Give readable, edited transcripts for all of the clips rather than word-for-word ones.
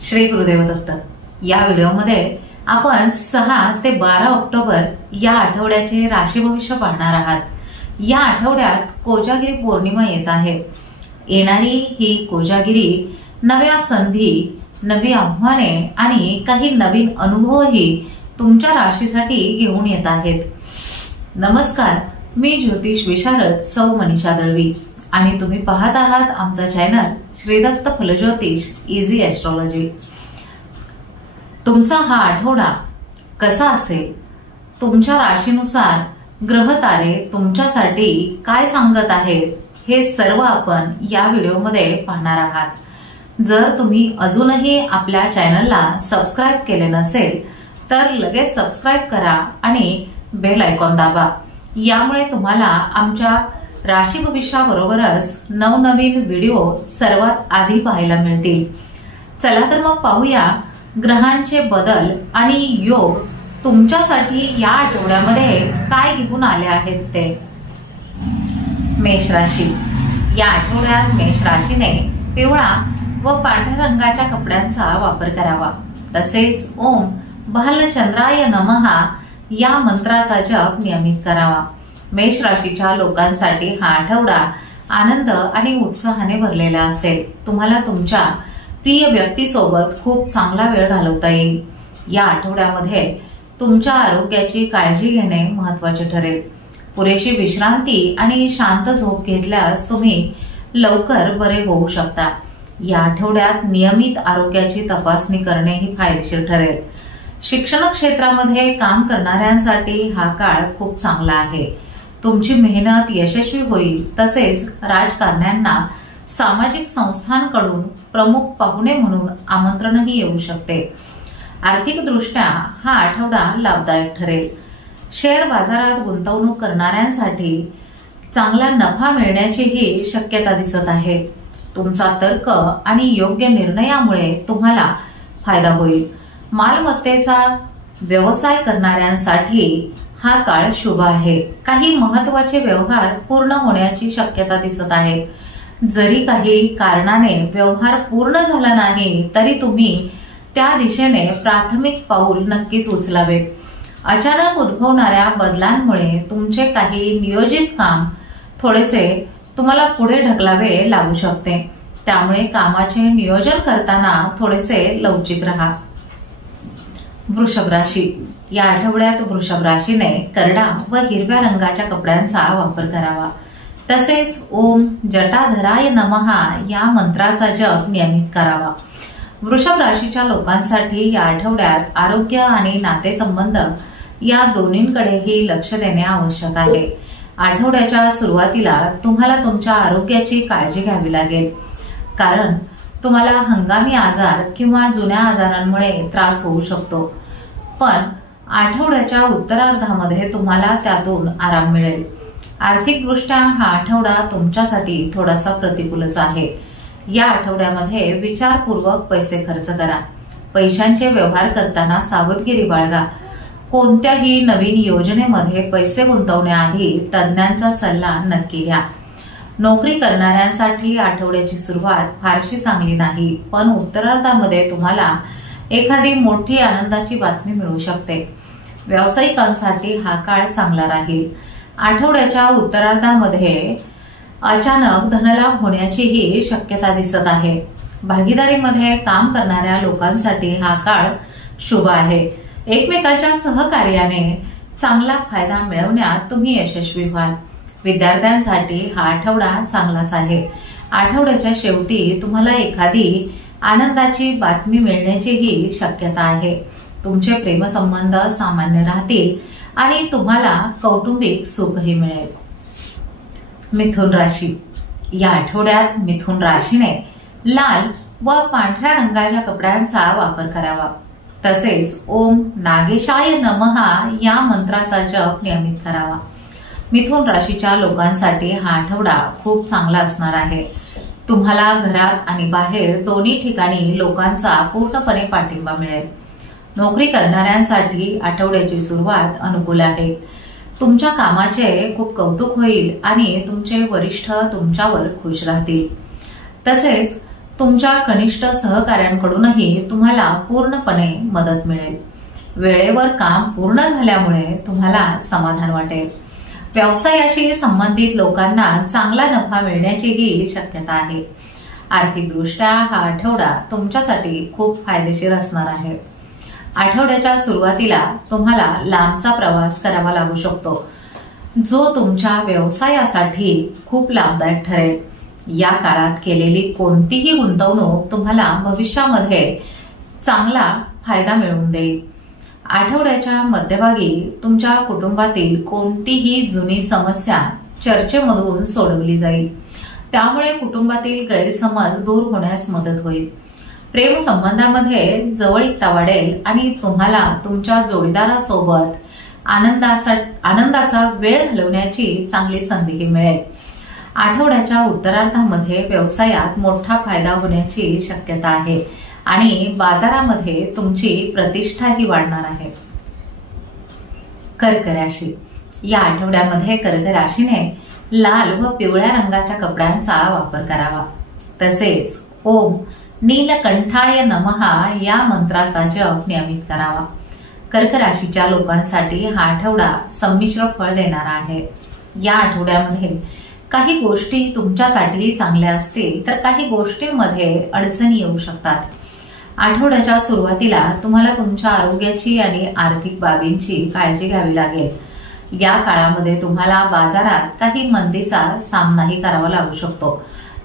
श्री गुरुदेव दत्त। या व्हिडिओमध्ये आपण 6 ते 12 ऑक्टोबर या आठवड्याचे राशी भविष्य पाहणार आहात। या आठवड्यात कोजागिरी पौर्णिमा येत आहे। येणारी ही कोजागिरी नव्या संधी, नवी आव्हाने आणि काही नवीन अनुभवही तुमच्या राशीसाठी घेऊन येत आहेत। नमस्कार, मी ज्योतिष विशारद सौ मनीषा दळवी आणि तुम्ही पाहत आहात आमचा चॅनल श्री दत्त फलज्योतिष इझी ॲस्ट्रॉलॉजी। तुमचा हा आठवडा कसा असेल, तुमच्या राशीनुसार ग्रह तारे तुमच्यासाठी काय सांगत आहेत, हे सर्व आपण या व्हिडिओमध्ये पाहणार आहात। जर तुम्ही अजूनही आपल्या चॅनलला सबस्क्राइब केले नसेल तर लगेच सबस्क्राइब करा आणि बेल आयकॉन दाबा। यामुळे तुम्हाला आमच्या राशी भविष्याबरोबरच नवनवीन व्हिडिओ सर्वात आधी पाहायला मिळतील। चला तर मग पाहूया ग्रहांचे बदल आणि योग तुमच्यासाठी या आठवड्यामध्ये काय घेऊन आले आहेत ते। मेष राशी। या आठवड्यात मेष राशीने पिवळा व पांढऱ्या रंगाच्या कपड्यांचा वापर करावा। तसेच ओम भालचंद्राय नमः या मंत्राचा जप नियमित करावा। मेष राशीच्या लोकांसाठी हा आठवडा आनंद आणि उत्साहाने भरलेला असेल। तुम्हाला तुमच्या प्रिय व्यक्तीसोबत खूप चांगला वेळ घालवता येईल। या आठवड्यामध्ये तुमच्या आरोग्याची काळजी घेणे महत्त्वाचे ठरेल। पुरेशी विश्रांती आणि शांत झोप घेतल्यास तुम्ही लवकर बरे होऊ शकता। या आठवड्यात नियमित आरोग्याची तपासणी करणे फायदेशीर ठरेल। शिक्षण क्षेत्रामध्ये काम करणाऱ्यांसाठी हा काळ खूप चांगला आहे। तुमची मेहनत यशस्वी होईल। तसेच राजकारण्यांना सामाजिक संस्थांकडून प्रमुख पाहुणे म्हणून आमंत्रणही येऊ शकते। आर्थिक दृष्ट्या हा आठवडा लाभदायक ठरेल। शेअर बाजारात गुंतवणूक करणाऱ्यांसाठी चांगला नफा मिळण्याचीही शक्यता दिसत आहे। तुमचा तर्क आणि योग्य निर्णयामुळे तुम्हाला फायदा होईल। मालमत्तेचा व्यवसाय करणाऱ्यांसाठी हा काळ शुभ आहे। काही महत्त्वाचे व्यवहार पूर्ण होण्याची शक्यता दिसत आहे। जरी काही कारणाने व्यवहार पूर्ण झाला नाही तरी तुम्ही त्या दिशेने प्राथमिक पाऊल नक्कीच उचलावे। अचानक उद्भवणाऱ्या बदलांमुळे तुमचे काही नियोजित काम थोडेसे तुम्हाला पुढे ढकलावे लागू शकते। त्यामुळे कामाचे नियोजन करताना थोडेसे लवचिक राहा। वृषभ राशी। या आठवड्यात वृषभ राशीने करडा व हिरव्या रंगाच्या कपड्यांचा वापर करावा। तसेच ओम जटाधराय नमः या मंत्राचा जप नियमित करावा। वृषभ राशीच्या लोकांसाठी या आठवड्यात आरोग्य आणि नातेसंबंध या दोन्हींकडेही लक्ष देणे आवश्यक आहे। आठवड्याच्या सुरुवातीला तुम्हाला तुमच्या आरोग्याची काळजी घ्यावी लागेल, कारण तुम्हाला हंगामी आजार किंवा जुन्या आजारांमुळे त्रास होऊ शकतो। पण आठवड्याच्या उत्तरार्धामध्ये तुम्हाला त्यातून आराम मिळेल। आर्थिकदृष्ट्या हा आठवडा तुमच्यासाठी थोडासा प्रतिकूलच आहे। या आठवड्यामध्ये विचारपूर्वक पैसे खर्च करा। पैशांचे व्यवहार करताना सावधगिरी बाळगा। कोणत्याही नवीन योजनेमध्ये पैसे गुंतवण्याआधी तज्ञांचा सल्ला नक्की घ्या। नोकरी करणाऱ्यांसाठी आठवड्याची सुरुवात फारशी चांगली नाही, पण उत्तरार्धामध्ये तुम्हाला एखादी मोठी आनंदाची बातमी मिळू शकते। व्यावसायिकांसाठी हा काळ चांगला राहील। आठवड्याच्या उत्तरार्धामध्ये अचानक धनलाभ होण्याचीही शक्यता दिसत आहे। भागीदारीमध्ये काम करणाऱ्या लोकांसाठी हा काळ शुभ आहे। एकमेकांच्या सहकार्याने चांगला फायदा मिळवण्यात तुम्ही यशस्वी व्हाल। विद्यार्थ्यांसाठी हा आठवडा चांगलाच आहे। आठवड्याच्या शेवटी तुम्हाला एखादी आनंदाची बातमी मिळण्याचीही शक्यता आहे। तुमचे प्रेमसंबंध सामान्य राहतील आणि तुम्हाला कौटुंबिक सुखही मिळेल। मिथुन राशी। या आठवड्यात मिथुन राशीने लाल व पांढऱ्या रंगाच्या कपड्यांचा वापर करावा। तसेच ओम नागेशाय नमः या मंत्राचा जप नियमित करावा। मिथुन राशीच्या लोकांसाठी हा आठवडा खूप चांगला असणार आहे। तुम्हाला घरात आणि बाहेर दोन्ही ठिकाणी लोकांचा पूर्णपणे पाठिंबा मिळेल। नोकरी करणाऱ्यांसाठी आठवड्याची सुरुवात अनुकूल आहे। तुमच्या कामाचे खूप कौतुक होईल आणि तुमचे वरिष्ठ तुमच्यावर खुश राहतील। तसेच तुमच्या कनिष्ठ सहकाऱ्यांकडूनही तुम्हाला पूर्णपणे मदत मिळेल. वेळेवर काम पूर्ण झाल्यामुळे तुम्हाला समाधान वाटेल. व्यवसायाशी संबंधित लोकांना चांगला नफा मिळण्याचीही शक्यता आहे. आर्थिकदृष्ट्या हा आठवडा तुमच्यासाठी खूप फायदेशीर असणार आहे. आठवड्याच्या सुरुवातीला तुम्हाला लांबचा प्रवास करावा लागू शकतो, जो तुमच्या व्यवसायासाठी खूप लाभदायक ठरेल. या काळात केलेली कोणतीही गुंतवणूक तुम्हाला भविष्यामध्ये चांगला फायदा मिळवून देईल. आठवड्याच्या मध्यभागी तुमच्या कुटुंबातील कोणतीही जुनी समस्या चर्चेमधून सोडवली जाईल. त्यामुळे कुटुंबातील गैरसमज दूर होण्यास मदत होईल. प्रेम संबंधामध्ये जवळीकता वाढेल आणि तुम्हाला तुमच्या जोडीदारासोबत आनंदाचा वेळ घालवण्याची चांगली संधीही मिळेल. आठवड्याच्या उत्तरार्धामध्ये व्यवसायात मोठा फायदा होण्याची शक्यता आहे आणि बाजारामध्ये तुमची प्रतिष्ठाही वाढणार आहे. कर्क राशी. या आठवड्यामध्ये कर्क राशीने लाल व पिवळ्या रंगाच्या कपड्यांचा वापर करावा. तसेच ओम नीलकंठाय नमः या मंत्राचा जप नियमित करावा. कर्क राशीच्या लोकांसाठी हा आठवडा संमिश्र फळ देणारा आहे. या आठवड्यामध्ये काही गोष्टी तुमच्यासाठी चांगल्या असतील तर काही गोष्टींमध्ये अडचणी येऊ शकतात. आठवड्याच्या सुरुवातीला तुम्हाला तुमच्या आरोग्याची आणि आर्थिक बाबींची काळजी घ्यावी लागेल. या काळामध्ये तुम्हाला बाजारात काही मंदीचा सामनाही करावा लागू शकतो.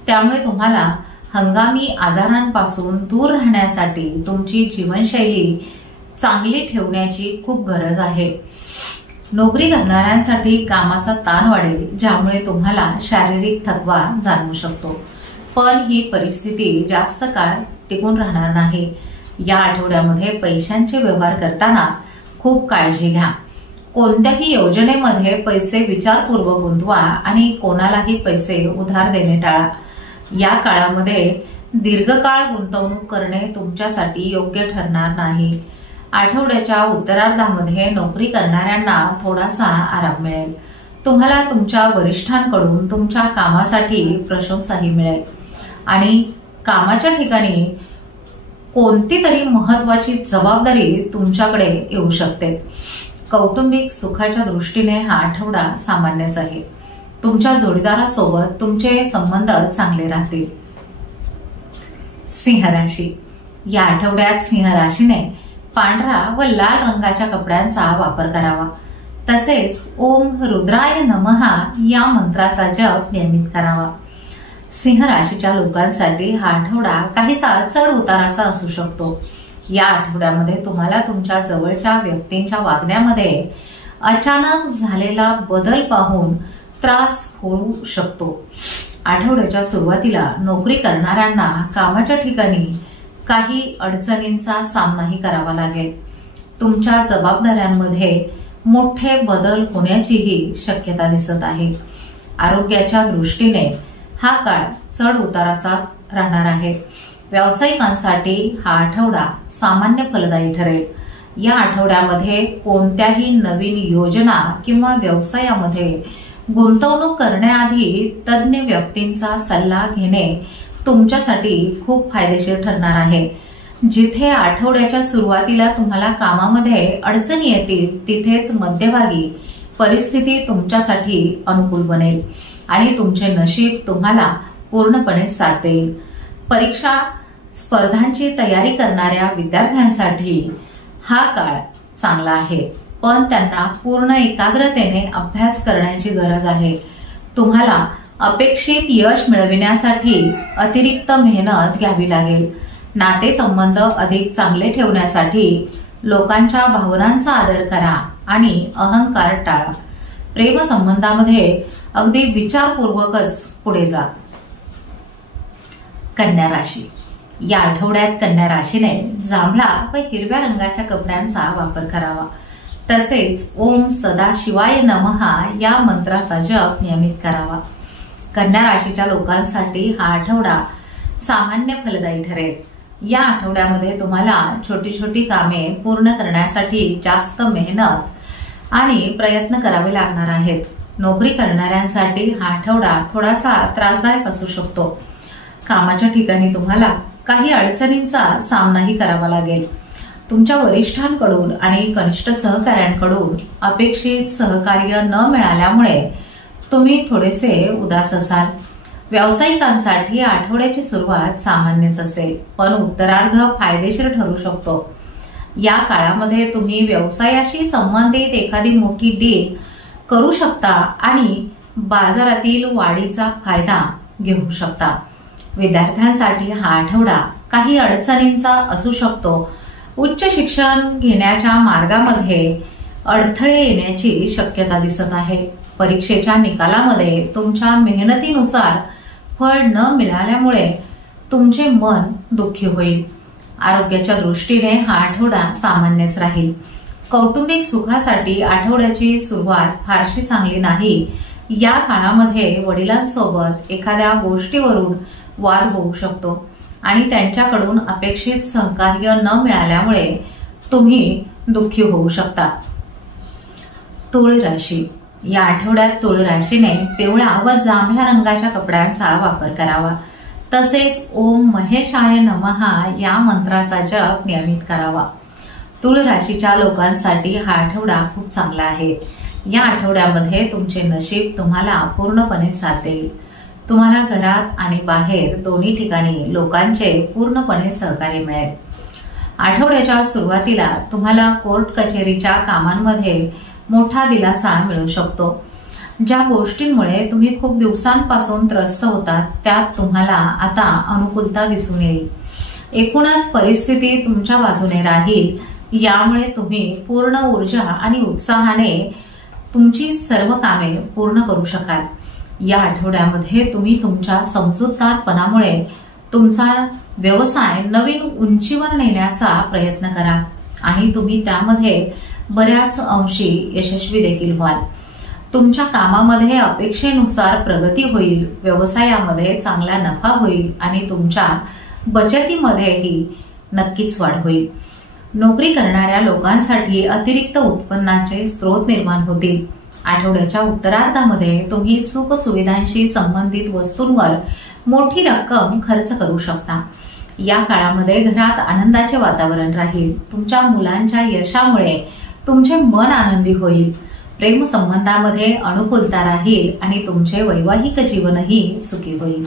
त्यामुळे तुम्हाला हंगामी आजारांपासून दूर राहण्यासाठी तुमची जीवनशैली चांगली ठेवण्याची खूप गरज आहे. नोकरी करणाऱ्यांसाठी कामाचा ताण वाढेल, ज्यामुळे तुम्हाला शारीरिक थकवा जाणवू शकतो. पण ही परिस्थिती जास्त काळ टिकून राहणार नाही. या आठवड्यामध्ये पैशांचे व्यवहार करताना खूप काळजी घ्या. कोणत्याही योजनेमध्ये पैसे विचारपूर्वक गुंतवा आणि कोणालाही पैसे उधार देणे टाळा. या काळामध्ये दीर्घकाळ गुंतवणूक करणे तुमच्यासाठी योग्य ठरणार नाही. आठवड्याच्या उत्तरार्धामध्ये नोकरी करणाऱ्यांना थोडासा आराम मिळेल. तुम्हाला तुमच्या वरिष्ठांकडून तुमच्या कामासाठी प्रशंसाही मिळेल आणि कामाच्या ठिकाणी कोणती तरी महत्वाची जबाबदारी तुमच्याकडे येऊ शकते. कौटुंबिक सुखाच्या दृष्टीने हा आठवडा सामान्यच आहे. तुमच्या जोडीदारासोबत तुमचे संबंध चांगले राहतील. सिंह राशी. या आठवड्यात सिंह राशीने पांढरा व लाल रंगाच्या कपड्यांचा वापर करावा. तसेच ओम रुद्राय नमः या मंत्राचा जप नियमित करावा. सिंह राशीच्या लोकांसाठी हा आठवडा काहीसा चढ उताराचा असू शकतो. या आठवड्यामध्ये तुम्हाला तुमच्या जवळच्या व्यक्तींच्या वागण्यामध्ये अचानक झालेला बदल पाहून त्रास होऊ शकतो. आठवड्याच्या सुरुवातीला नोकरी करणाऱ्यांना कामाच्या ठिकाणी काही अडचणींचा सामनाही करावा लागेल. तुमच्या जबाबदाऱ्यांमध्ये मोठे बदल होण्याचीही शक्यता दिसत आहे. आरोग्याच्या दृष्टीने हा काळ चढ उताराचा राहणार आहे. व्यावसायिकांसाठी हा आठवडा सामान्य फलदायी ठरेल. या आठवड्यामध्ये कोणत्याही नवीन योजना किंवा व्यवसायामध्ये गुंतवणूक करण्याआधी तज्ञ व्यक्तींचा सल्ला घेणे तुमच्यासाठी खूप फायदेशीर ठरणार आहे. जिथे आठवड्याच्या सुरुवातीला तुम्हाला कामामध्ये अडचणी येतील, तिथेच मध्यभागी परिस्थिती तुमच्यासाठी अनुकूल बनेल आणि तुमचे नशीब तुम्हाला पूर्णपणे साथ देईल. परीक्षा स्पर्धांची तयारी करणाऱ्या विद्यार्थ्यांसाठी हा काळ चांगला आहे, पण त्यांना पूर्ण एकाग्रतेने अभ्यास करण्याची गरज आहे. तुम्हाला अपेक्षित यश मिळविण्यासाठी अतिरिक्त मेहनत घ्यावी लागेल. नातेसंबंध अधिक चांगले ठेवण्यासाठी लोकांच्या भावनांचा आदर करा आणि अहंकार टाळा. प्रेम संबंधामध्ये अगदी विचारपूर्वकच पुढे जा. कन्या राशी. या आठवड्यात कन्या राशीने जांभळा व हिरव्या रंगाच्या कपड्यांचा वापर करावा. तसेच ओम सदाशिवाय नमः या मंत्राचा जप नियमित करावा. कन्या राशीच्या लोकांसाठी हा आठवडा सामान्य फलदायी ठरेल. या आठवड्यामध्ये तुम्हाला छोटी छोटी कामे पूर्ण करण्यासाठी जास्त मेहनत आणि प्रयत्न करावे लागणार आहेत. नोकरी करणाऱ्यांसाठी हा आठवडा थोडासा त्रासदायक असू शकतो. कामाच्या ठिकाणी तुम्हाला काही अडचणींचा सामनाही करावा लागेल. तुमच्या वरिष्ठांकडून आणि कनिष्ठ सहकाऱ्यांकडून अपेक्षित सहकार्य न मिळाल्यामुळे तुम्ही थोडेसे उदास असाल. व्यावसायिकांसाठी आठवड्याची सुरुवात सामान्यच असेल, पण उत्तरार्ध फायदेशीर ठरू शकतो. या काळामध्ये तुम्ही व्यवसायाशी संबंधित एखादी मोठी डील करू शकता आणि बाजारातील वाढीचा फायदा घेऊ शकता. विद्यार्थ्यांसाठी हा आठवडा काही अडचणींचा असू शकतो. उच्च शिक्षण घेण्याच्या मार्गामध्ये अडथळे येण्याची शक्यता दिसत आहे. परीक्षेच्या निकालामध्ये तुमच्या मेहनतीनुसार फळ न मिळाल्यामुळे तुमचे मन दुःखी होईल. आरोग्याच्या दृष्टीने हा आठवडा सामान्यच राहील. कौटुंबिक सुखासाठी आठवड्याची सुरुवात फारशी चांगली नाही. या काळामध्ये वडिलांसोबत एखाद्या गोष्टीवरून वाद होऊ शकतो आणि त्यांच्याकडून अपेक्षित सहकार्य न मिळाल्यामुळे तुम्ही दुःखी होऊ शकता. तुळ राशी. या आठवड्यात तुळ राशीने पिवळा व जांभळ्या रंगाच्या कपड्यांचा वापर करावा. तसेच ओम महेशाय नमः या मंत्राचा जप नियमित करावा. तुळ राशीच्या लोकांसाठी हा आठवडा खूप चांगला आहे. या आठवड्यामध्ये तुमचे नशीब तुम्हाला पूर्णपणे साथ देईल. तुम्हाला घरात आणि बाहेर दोन्ही ठिकाणी लोकांचे पूर्णपणे सहकार्य मिळेल. आठवड्याच्या सुरुवातीला तुम्हाला कोर्ट कचेरीच्या कामांमध्ये मोठा दिलासा मिळू शकतो. ज्या गोष्टींमुळे तुम्ही खूप दिवसांपासून त्रस्त होतात त्यात तुम्हाला आता अनुकूलता दिसून येईल. एकूणच परिस्थिती तुमच्या बाजूने राहील. यामुळे तुम्ही पूर्ण ऊर्जा आणि उत्साहाने तुमची सर्व कामे पूर्ण करू शकाल. या आठवड्यामध्ये तुम्ही तुमच्या समजूतदारपणामुळे तुमचा व्यवसाय नवीन उंचीवर नेण्याचा प्रयत्न करा आणि तुम्ही त्यामध्ये बऱ्याच अंशी यशस्वी देखील व्हाल. तुमच्या कामामध्ये अपेक्षेनुसार प्रगती होईल. व्यवसायामध्ये चांगला नफा होईल आणि तुमच्या बचतीमध्येही नक्कीच वाढ होईल. नोकरी करणाऱ्या लोकांसाठी अतिरिक्त उत्पन्नाचे स्रोत निर्माण होतील. आठवड्याच्या उत्तरार्धामध्ये तुम्ही सुख सुविधांशी संबंधित वस्तूंवर मोठी रक्कम खर्च करू शकता. या काळामध्ये घरात आनंदाचे वातावरण राहील. तुमच्या मुलांच्या यशामुळे तुमचे मन आनंदी होईल. प्रेम संबंधामध्ये अनुकूलता राहील आणि तुमचे वैवाहिक जीवनही सुखी होईल.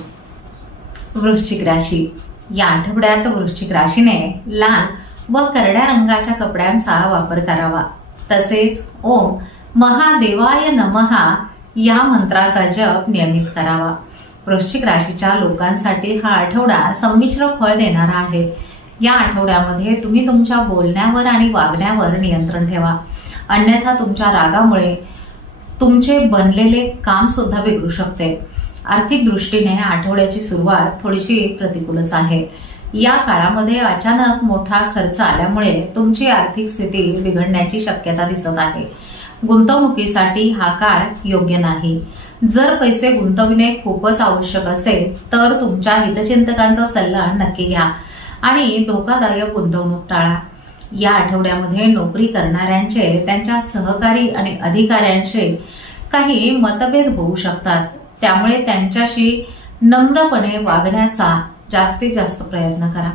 वृश्चिक राशी. या आठवड्यात वृश्चिक राशीने लाल व करड्या रंगाच्या कपड्यांचा वापर करावा. तसेच ओम महादेवाय नमः या मंत्राचा जप नियमित करावा. वृश्चिक राशीच्या लोकांसाठी हा आठवडा संमिश्र फळ देणारा आहे. या आठवड्यामध्ये तुम्ही तुमच्या बोलण्यावर आणि वागण्यावर नियंत्रण ठेवा. अन्यथा तुमच्या रागामुळे तुमचे बनलेले काम सुद्धा बिघडू शकते. आर्थिक दृष्टीने आठवड्याची सुरुवात थोडीशी प्रतिकूलच आहे. या काळामध्ये अचानक मोठा खर्च आल्यामुळे तुमची आर्थिक स्थिती बिघडण्याची शक्यता दिसत आहे. गुंतवणुकीसाठी हा काळ योग्य नाही. जर पैसे गुंतविणे खूपच आवश्यक असेल तर तुमच्या हितचिंतकांचा सल्ला नक्की घ्या आणि धोकादायक गुंतवणूक टाळा. या आठवड्यामध्ये नोकरी करणाऱ्यांचे त्यांच्या सहकारी आणि अधिकाऱ्यांचे काही मतभेद होऊ शकतात. त्यामुळे त्यांच्याशी नम्रपणे वागण्याचा जास्तीत जास्त प्रयत्न करा.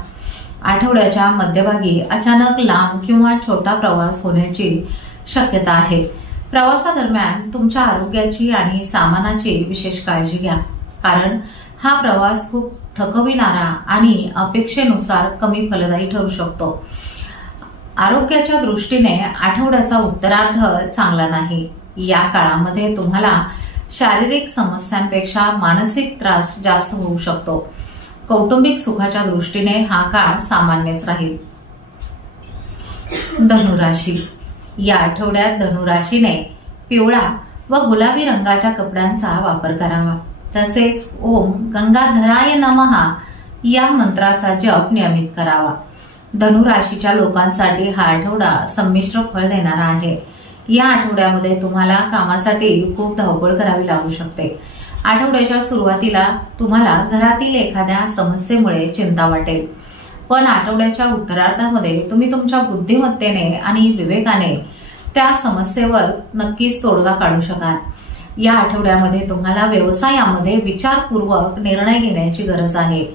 आठवड्याच्या मध्यभागी अचानक लांब किंवा छोटा प्रवास होण्याची शक्यता आहे. प्रवासादरम्यान तुमच्या आरोग्याची आणि सामानाची विशेष काळजी घ्या, कारण हा प्रवास खूप थकविणारा आणि अपेक्षेनुसार कमी फलदायी ठरू शकतो. आरोग्याच्या दृष्टीने आठवड्याचा उत्तरार्ध चांगला नाही. या काळामध्ये तुम्हाला शारीरिक समस्यांपेक्षा मानसिक त्रास जास्त होऊ शकतो. कौटुंबिक सुखाच्या दृष्टीने हा काळ सामान्यच राहील. धनुराशी. या आठवड्यात धनुराशीने पिवळा व गुलाबी रंगाच्या कपड्यांचा वापर करावा. तसेच ओम गंगाधराय नमः या मंत्राचा जप नियमित करावा. धनुराशीच्या लोकांसाठी हा आठवडा संमिश्र फळ देणारा आहे. या आठवड्यामध्ये तुम्हाला कामासाठी खूप धावपळ करावी लागू शकते. आठवड्याच्या सुरुवातीला तुम्हाला घरातील एखाद्या समस्येमुळे चिंता वाटेल, पण आठवड्याच्या उत्तरार्धामध्ये तुम्ही तुमच्या बुद्धिमत्तेने आणि विवेकाने त्या समस्येवर नक्कीच तोडगा काढू शकाल. या आठवड्यामध्ये तुम्हाला व्यवसायामध्ये विचारपूर्वक निर्णय घेण्याची गरज आहे.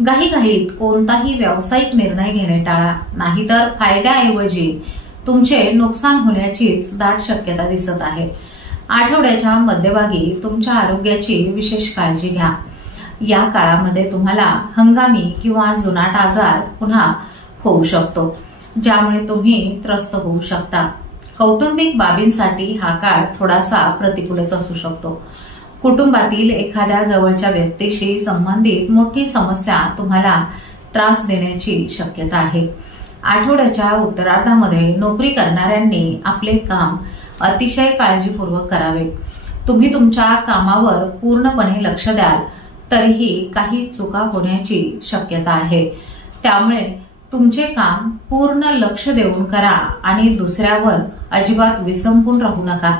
घाईघाईत कोणताही व्यावसायिक निर्णय घेणे टाळा, नाहीतर फायद्याऐवजी तुमचे नुकसान होण्याचीच दाट शक्यता दिसत आहे. आठवड्याच्या मध्यभागी तुमच्या आरोग्याची विशेष काळजी घ्या. या काळामध्ये तुम्हाला हंगामी किंवा जुनाट आजार पुन्हा होऊ शकतो, ज्यामुळे तुम्ही त्रस्त होऊ शकता. कौटुंबिक बाबींसाठी हा काळ थोडासा प्रतिकूलच असू शकतो. कुटुंबातील एखाद्या जवळच्या व्यक्तीशी संबंधित मोठी समस्या तुम्हाला त्रास देण्याची शक्यता आहे. आठवड्याच्या उत्तरार्धामध्ये नोकरी करणाऱ्यांनी आपले काम अतिशय काळजीपूर्वक करावे. तुम्ही तुमच्या कामावर पूर्णपणे लक्ष द्याल, तरीही काही चुका होण्याची शक्यता आहे. त्यामुळे तुमचे काम पूर्ण लक्ष देऊन करा आणि दुसऱ्यावर अजिबात विसंबून राहू नका.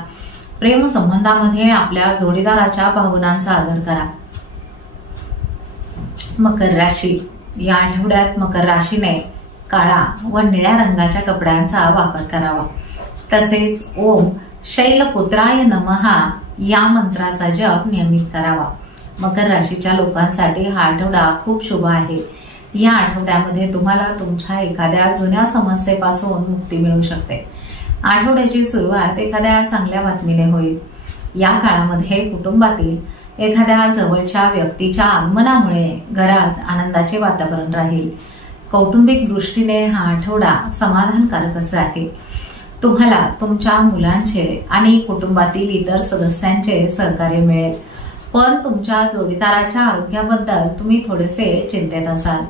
प्रेम संबंधामध्ये आपल्या जोडीदाराच्या भावनांचा आदर करा. मकर राशी. या आठवड्यात मकर राशीने काळा व निळ्या रंगाच्या कपड्यांचा वापर करावा. तसेच ओम शैलपुत्राय नमः या मंत्राचा जप नियमित करावा. मकर राशीच्या लोकांसाठी हा आठवडा खूप शुभ आहे. या आठवड्यामध्ये तुम्हाला तुमच्या एखाद्या जुन्या समस्येपासून मुक्ती मिळू शकते. आठवड्याची सुरुवात एखाद्या चांगल्या बातमीने होईल. या काळामध्ये कुटुंबातील एखाद्या जवळच्या व्यक्तीच्या आगमनामुळे घरात आनंदाचे वातावरण राहील. कौटुंबिक दृष्टीने हा आठवडा समाधानकारकच आहे. तुम्हाला तुमच्या मुलांचे आणि कुटुंबातील इतर सदस्यांचे सहकार्य मिळेल, पण तुमच्या जोडीदाराच्या आरोग्याबद्दल तुम्ही थोडेसे चिंतेत असाल.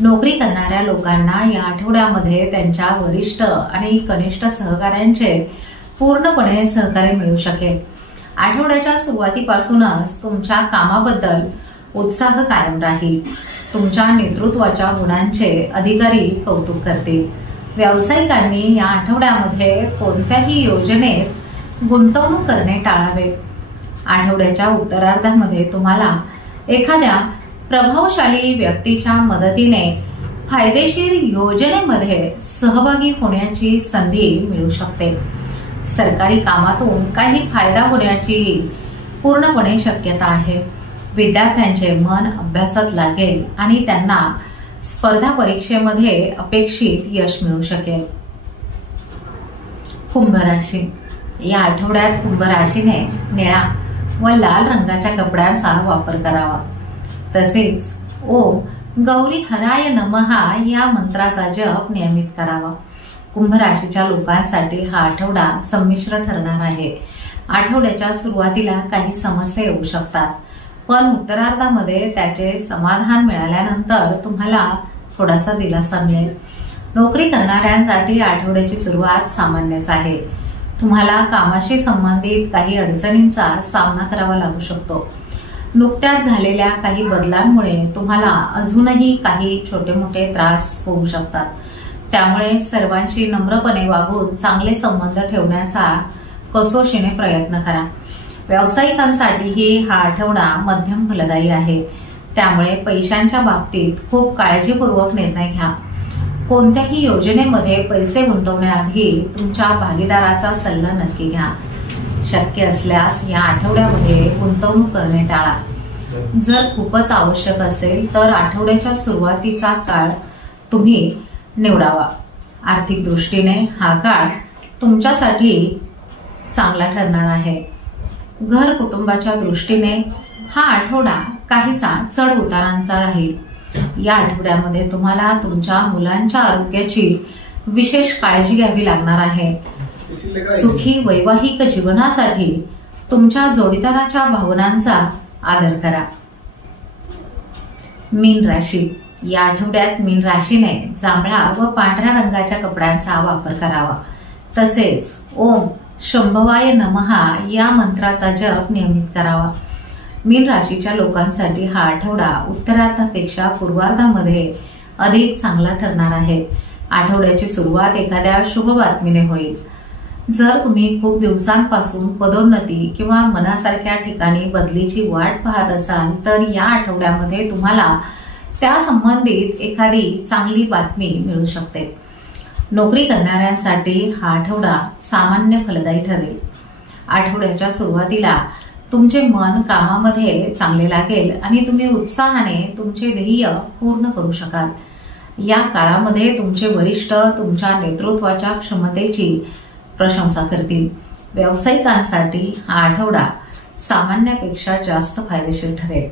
नोकरी करणाऱ्या लोकांना या आठवड्यामध्ये त्यांच्या वरिष्ठ आणि कनिष्ठ सहकाऱ्यांचे पूर्णपणे सहकार्य मिळू शकेल. आठवड्याच्या सुरुवातीपासूनच तुमच्या कामाबद्दल उत्साह कायम राहील. तुमच्या नेतृत्वाच्या गुणांचे अधिकारी कौतुक करतील. व्यावसायिकांनी या आठवड्यामध्ये कोणत्याही योजनेत गुंतवणूक करणे टाळावे. आठवड्याच्या उत्तरार्धामध्ये तुम्हाला एखाद्या प्रभावशाली व्यक्तीच्या मदतीने फायदेशीर योजनेमध्ये सहभागी होण्याची संधी मिळू शकते. सरकारी कामातून काही फायदा होण्याची पूर्णपणे शक्यता आहे. विद्यार्थ्यांचे मन अभ्यासात लागेल आणि त्यांना स्पर्धा परीक्षेमध्ये अपेक्षित यश मिळू शकेल. कुंभ राशी. या आठवड्यात कुंभ राशीने निळा व लाल रंगाच्या कपड्यांचा वापर करावा. तसेच ओम गौरी हराय नमः या मंत्राचा जप नियमित करावा. कुंभ राशीच्या लोकांसाठी हा आठवडा संमिश्र ठरणार आहे. आठवड्याच्या सुरुवातीला काही समस्या येऊ शकतात, पण उत्तरार्धामध्ये त्याचे समाधान मिळाल्यानंतर तुम्हाला थोडासा दिलासा मिळेल. नोकरी करणाऱ्यांसाठी आठवड्याची सुरुवात सामान्यच आहे. तुम्हाला कामाशी संबंधित काही अडचणींचा सामना करावा लागू शकतो. नुकत्याच झालेल्या काही बदलांमुळे तुम्हाला अजूनही काही छोटे मोठे त्रास होऊ शकतात. त्यामुळे सर्वांशी नम्रपणे वागून चांगले संबंध ठेवण्याचा कसोशीने प्रयत्न करा. व्यावसायिकांसाठीही हा आठवडा मध्यम फलदायी आहे. त्यामुळे पैशांच्या बाबतीत खूप काळजीपूर्वक निर्णय घ्या. कोणत्याही योजनेमध्ये पैसे गुंतवण्याआधी तुमच्या भागीदाराचा सल्ला नक्की घ्या. शक्य असल्यास या आठवड्यामध्ये गुंतवणूक करणे टाळा. जर खूपच आवश्यक असेल तर आठवड्याच्या सुरुवातीचा काळ तुम्ही निवडावा. आर्थिक दृष्टीने हा काळ तुमच्यासाठी चांगला ठरणार आहे. घर कुटुंबाच्या दृष्टीने हा आठवडा काहीसा चढ उतारांचा राहील. या आठवड्यामध्ये तुम्हाला तुमच्या मुलांच्या आरोग्याची विशेष काळजी घ्यावी लागणार आहे. सुखी वैवाहिक जीवनासाठी तुमच्या जोडीदाराच्या भावनांचा आदर करा. मीन राशी. या आठवड्यात मीन राशीने जांभळा व पांढऱ्या रंगाच्या कपड्यांचा वापर करावा. तसेच ओम शंभवाय नमः या मंत्राचा जप नियमित करावा. मीन राशीच्या लोकांसाठी हा आठवडा उत्तरार्धापेक्षा पूर्वार्धामध्ये अधिक चांगला ठरणार आहे. आठवड्याची सुरुवात एखाद्या शुभ बातमीने होईल. जर तुम्ही खूप दिवसांपासून पदोन्नती किंवा मनासारख्या ठिकाणी बदलीची वाट पाहत असाल तर या आठवड्यामध्ये तुम्हाला त्या संबंधित एखादी चांगली बातमी मिळू शकते. नोकरी करणाऱ्यांसाठी हा आठवडा सामान्य फलदायी ठरेल. आठवड्याच्या सुरुवातीला तुमचे मन कामामध्ये चांगले लागेल आणि तुम्ही उत्साहाने तुमचे ध्येय पूर्ण करू शकाल। या काळामध्ये तुमचे वरिष्ठ तुमच्या नेतृत्वाच्या क्षमतेची प्रशंसा करतील। व्यावसायिकांसाठी हा आठवडा सामान्यापेक्षा जास्त फायदेशीर ठरेल।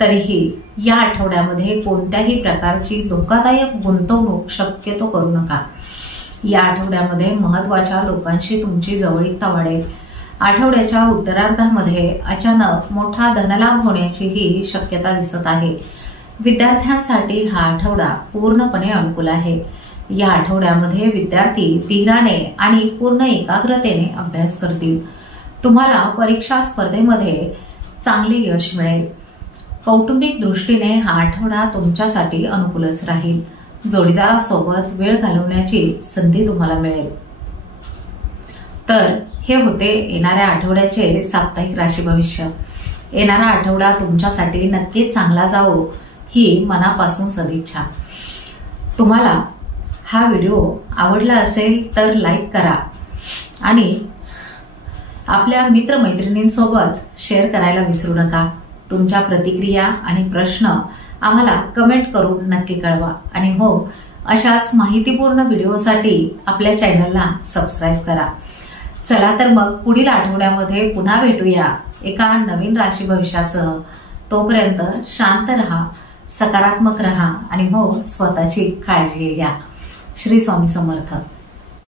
तरीही या आठवड्यामध्ये कोणत्याही प्रकारची धोकादायक गुंतवणूक शक्यतो करू नका। या आठवड्यामध्ये महत्त्वाच्या लोकांशी तुमची जवळीकता वाढेल। आठवड्याच्या उत्तरार्धामध्ये अचानक मोठा धनलाभ होण्याचीही शक्यता दिसत आहे। विद्यार्थ्यांसाठी हा आठवडा पूर्णपणे अनुकूल आहे। या आठवड्यामध्ये विद्यार्थी धीराने आणि पूर्ण एकाग्रतेने अभ्यास करतील। तुम्हाला परीक्षा स्पर्धेमध्ये चांगले यश मिळेल। कौटुंबिक दृष्टीने हा आठवडा तुमच्यासाठी अनुकूलच राहील। जोडीदारासोबत वेळ घालवण्याची संधी तुम्हाला मिळेल। तर हे होते येणाऱ्या आठवड्याचे साप्ताहिक राशी भविष्य। येणारा आठवडा तुमच्यासाठी नक्कीच चांगला जावो ही मनापासून सदिच्छा। तुम्हाला हा व्हिडिओ आवडला असेल तर लाईक करा आणि आपल्या मित्रमैत्रिणींसोबत शेअर करायला विसरू नका। तुमच्या प्रतिक्रिया आणि प्रश्न आम्हाला कमेंट करून नक्की कळवा आणि हो, अशाच माहितीपूर्ण व्हिडिओसाठी आपल्या चॅनलला सबस्क्राईब करा। चला तर मग पुढील आठवड्यामध्ये पुन्हा भेटूया एका नवीन राशी भविष्यासह। तोपर्यंत शांत रहा, सकारात्मक रहा आणि हो, स्वतःची काळजी घ्या। श्री स्वामी समर्थ।